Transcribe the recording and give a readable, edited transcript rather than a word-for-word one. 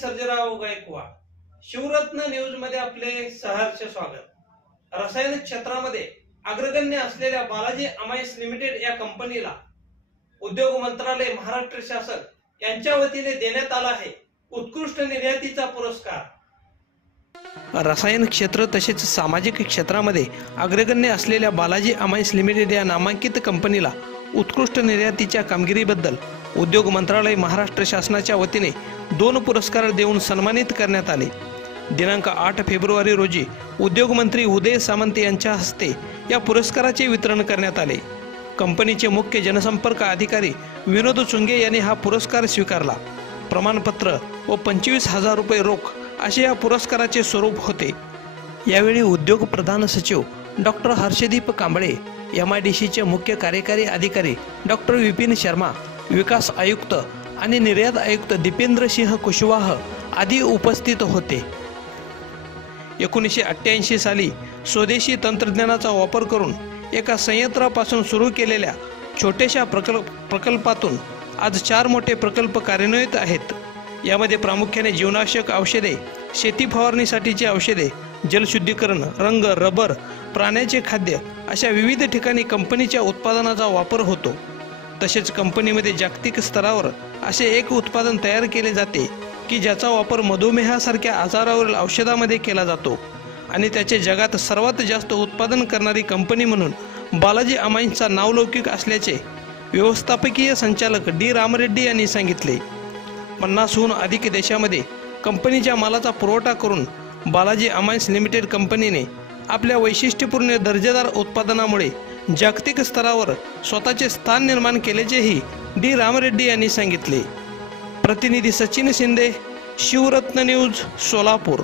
Sarjerao Gaikwad. Shivratna news मध्ये आपले सहर्ष स्वागत। रसायन क्षेत्रामध्ये अग्रगण्य असलेल्या बालाजी अमाईन्स लिमिटेड या कंपनीला उद्योग मंत्रालय महाराष्ट्र शासन यांच्या वतीने देण्यात आला आहे उत्कृष्ट निर्यातीचा पुरस्कार। रसायन क्षेत्र तसेच सामाजिक क्षेत्रामध्ये अग्रगण्य असलेल्या बालाजी अमाईन्स लिमिटेड या नामांकित कंपनीला उत्कृष्ट निर्यातीच्या कामगिरीबद्दल उद्योग मंत्रालय महाराष्ट्र शासनाच्या वतीने 2 पुरस्कार देऊन सन्मानित करण्यात आले। दिनांक 8 फेब्रुवारी रोजी उद्योग मंत्री उदय सामंत यांच्या हस्ते या पुरस्काराचे वितरण करण्यात आले। कंपनीचे मुख्य जनसंपर्क अधिकारी विनोद चुंगे यांनी हा पुरस्कार स्वीकारला। प्रमाणपत्र व 25,000 रुपये रोख असे या पुरस्काराचे स्वरूप होते। यावेळी उद्योग प्रधान सचिव डॉक्टर हर्षदीप कांबळे, MIDCचे मुख्य कार्यकारी अधिकारी डॉक्टर विपिन शर्मा, विकास आयुक्त आणि निर्यात आयुक्त दीपेंद्र सिंह कुशवाह आदी उपस्थित होते। 1988 साली स्वदेशी तंत्रज्ञानाचा वापर करून एका संयंत्रापासून सुरू केलेल्या छोट्याशा प्रकल्पातून आज 4 मोठे प्रकल्प कार्यान्वित आहेत। यामध्ये प्रामुख्याने जीवनावश्यक औषधे, शेती फवारणीसाठीची औषधे, जलशुद्धीकरण, रंग, रबर, प्राण्याचे खाद्य अशा विविध ठिकाणी कंपनीच्या उत्पादनाचा वापर होतो। तसेच कंपनीमध्ये जागतिक स्तरावर असे एक उत्पादन तयार केले जाते की ज्याचा वापर मधुमेहासारख्या आजारावरील औषधामध्ये केला जातो आणि त्याचे जगात सर्वात जास्त उत्पादन करणारी कंपनी म्हणून बालाजी अमाईन्सचा नावलौकिक असल्याचे व्यवस्थापकीय संचालक डी रामरेड्डी यांनी सांगितले। 50हून अधिक देशामध्ये कंपनीच्या मालाचा पुरवठा करून बालाजी अमाईन्स लिमिटेड कंपनीने आपल्या वैशिष्ट्यपूर्ण दर्जेदार उत्पादनामुळे जागतिक स्तरावर स्वतःचे स्थान निर्माण केल्याचेही डी रामरेड्डी यांनी सांगितले। प्रतिनिधी सचिन शिंदे, शिवरत्न न्यूज, सोलापूर।